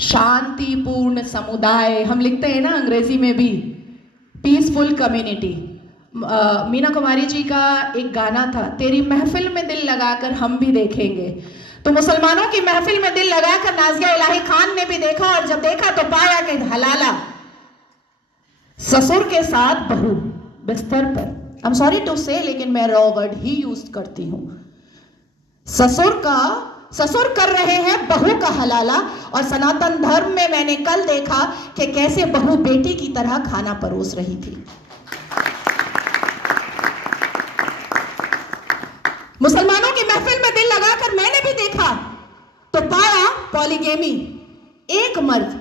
शांतिपूर्ण समुदाय, हम लिखते हैं ना अंग्रेजी में भी, पीसफुल कम्युनिटी। मीना कुमारी जी का एक गाना था, तेरी महफिल में दिल लगाकर हम भी देखेंगे। तो मुसलमानों की महफिल में दिल लगाकर नाज़िया इलाही खान ने भी देखा, और जब देखा तो पाया कि हलाला ससुर के साथ बहू बिस्तर पर, आई एम सॉरी टू से, लेकिन मैं रॉ वर्ड ही यूज करती हूं। ससुर कर रहे हैं बहू का हलाला, और सनातन धर्म में मैंने कल देखा कि कैसे बहू बेटी की तरह खाना परोस रही थी। मुसलमानों की महफिल में दिल लगाकर मैंने भी देखा तो पाया पॉलीगेमी, एक मर्द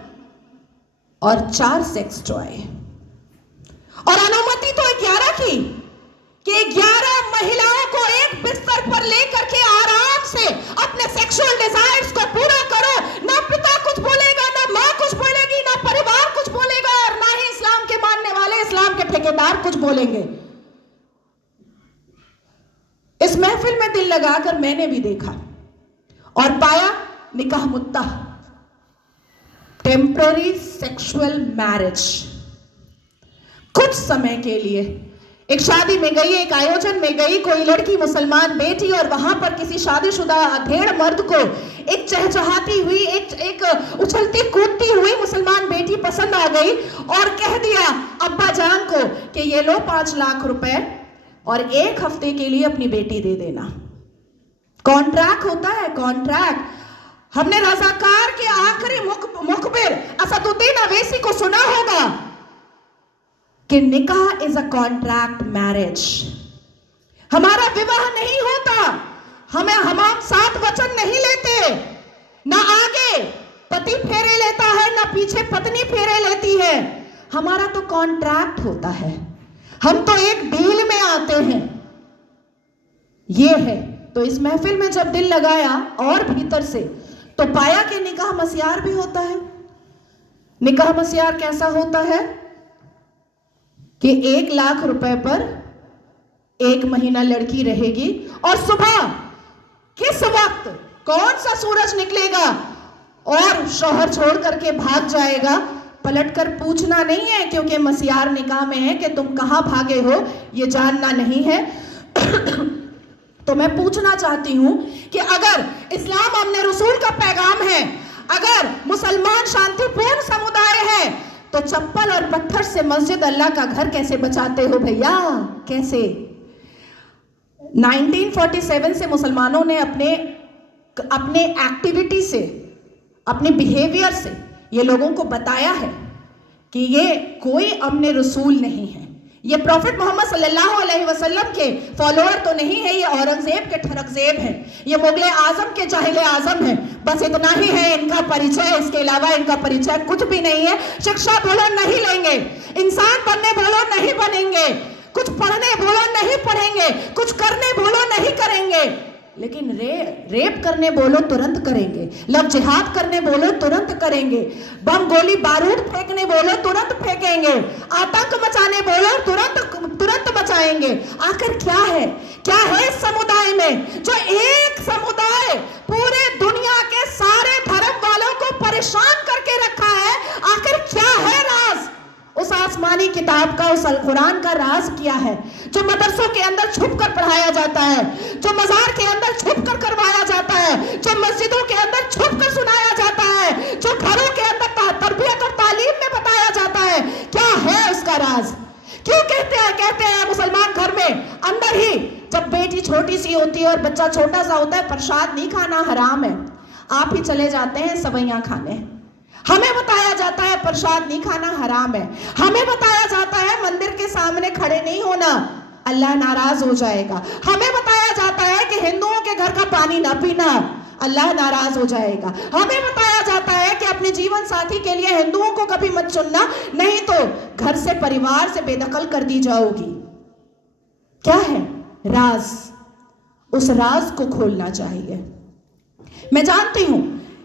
और 4 सेक्स टॉय, और अनुमति तो 11 की, कि 11 महिलाओं को एक बिस्तर पर लेकर के आराम से अपने सेक्सुअल डिजायर्स को पूरा करो। ना पिता कुछ बोलेगा, ना मां कुछ बोलेगी, ना परिवार कुछ बोलेगा, और ना ही इस्लाम के मानने वाले, इस्लाम के ठेकेदार कुछ बोलेंगे। इस महफिल में दिल लगाकर मैंने भी देखा और पाया निकाह मुत्ता, टेम्पररी सेक्सुअल मैरिज। कुछ समय के लिए एक शादी में गई, एक आयोजन में गई, कोई लड़की मुसलमान बेटी, और वहां पर किसी शादीशुदा अधेड़ मर्द को एक चहचहाती हुई, एक उछलती कूदती हुई मुसलमान बेटी पसंद आ गई, और कह दिया अब्बा जान को कि ये लो 5 लाख रुपए और 1 हफ्ते के लिए अपनी बेटी दे देना। कॉन्ट्रैक्ट होता है, कॉन्ट्रैक्ट। हमने रज़ाकार के आखिरी मुखबिर असदुद्दीन अवैसी को सुना होगा कि निकाह इज अ कॉन्ट्रैक्ट मैरिज। हमारा विवाह नहीं होता, हम 7 वचन नहीं लेते, ना आगे पति फेरे लेता है, ना पीछे पत्नी फेरे लेती है। हमारा तो कॉन्ट्रैक्ट होता है, हम तो एक डील में आते हैं। ये है। तो इस महफिल में जब दिल लगाया और भीतर से, तो पाया कि निकाह मस्यार भी होता है। निकाह मस्यार कैसा होता है कि 1 लाख रुपए पर 1 महीना लड़की रहेगी, और सुबह किस वक्त कौन सा सूरज निकलेगा और शौहर छोड़ करके भाग जाएगा, पलटकर पूछना नहीं है, क्योंकि मस्यार निकाह में है कि तुम कहां भागे हो ये जानना नहीं है। तो मैं पूछना चाहती हूं कि अगर इस्लाम अपने रसूल का पैगाम है, अगर मुसलमान शांतिपूर्ण समुदाय है, तो चप्पल और पत्थर से मस्जिद अल्लाह का घर कैसे बचाते हो भैया, कैसे? 1947 से मुसलमानों ने अपने एक्टिविटी से, अपने बिहेवियर से ये लोगों को बताया है कि ये कोई अमने रसूल नहीं है, ये प्रॉफिट मोहम्मद सल्लल्लाहु अलैहि वसल्लम के फॉलोअर तो नहीं है, ये औरंगजेब के ठरकजेब है, ये मुगले आजम के जाहिले आजम है। बस इतना ही है इनका परिचय, इसके अलावा इनका परिचय कुछ भी नहीं है। शिक्षा बोलो नहीं लेंगे, इंसान बनने बोलो नहीं बनेंगे, कुछ पढ़ने बोलो नहीं पढ़ेंगे, कुछ करने बोलो नहीं करेंगे, लेकिन रेप करने बोलो तुरंत करेंगे, लव जिहाद करने बोलो तुरंत करेंगे, बम गोली बारूद फेंकने बोलो तुरंत फेंकेंगे, आतंक मचाने बोलो तुरंत मचाएंगे। आखिर क्या है इस समुदाय में, जो एक समुदाय पूरे दुनिया के सारे धर्म वालों को परेशान करके रखा है? आखिर क्या है राज उस आसमानी किताब का, उस अल कुरान का राज क्या है, जो मदरसों के अंदर छुप कर पढ़ाया जाता है, जो मजार के अंदर छुप कर करवाया जाता है, जो मस्जिदों के अंदर छुप कर सुनाया जाता है, जो घरों के अंदर तरबियत और तालीम में बताया जाता है? क्या है उसका राज? क्यों कहते हैं मुसलमान घर में अंदर ही, जब बेटी छोटी सी होती है और बच्चा छोटा सा होता है, प्रसाद नहीं खाना हराम है, आप ही चले जाते हैं सवैयां खाने। हमें बताया जाता है प्रसाद नहीं खाना हराम है, हमें बताया जाता है मंदिर के सामने खड़े नहीं होना, अल्लाह नाराज हो जाएगा, हमें बताया जाता है कि हिंदुओं के घर का पानी ना पीना, अल्लाह नाराज हो जाएगा, हमें बताया जाता है कि अपने जीवन साथी के लिए हिंदुओं को कभी मत चुनना, नहीं तो घर से, परिवार से बेदखल कर दी जाओगी। क्या है राज? उस राज को खोलना चाहिए। मैं जानती हूं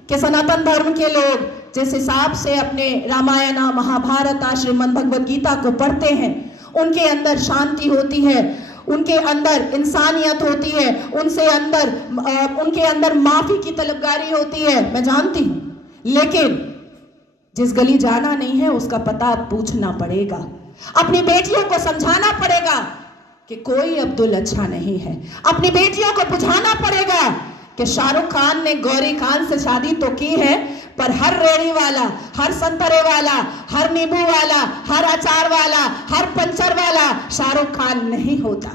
कि सनातन धर्म के लोग जिस हिसाब से अपने रामायण, महाभारत, श्रीमद् भगवद गीता को पढ़ते हैं, उनके अंदर शांति होती है, उनके अंदर इंसानियत होती है, उनके अंदर माफी की तलबगारी होती है, मैं जानती हूं। लेकिन जिस गली जाना नहीं है उसका पता अब पूछना पड़ेगा। अपनी बेटियों को समझाना पड़ेगा कि कोई अब्दुल अच्छा नहीं है। अपनी बेटियों को बुझाना पड़ेगा कि शाहरुख खान ने गौरी खान से शादी तो की है, पर हर रेड़ी वाला, हर संतरे वाला, हर नींबू वाला, हर अचार वाला, हर पंचर वाला शाहरुख खान नहीं होता।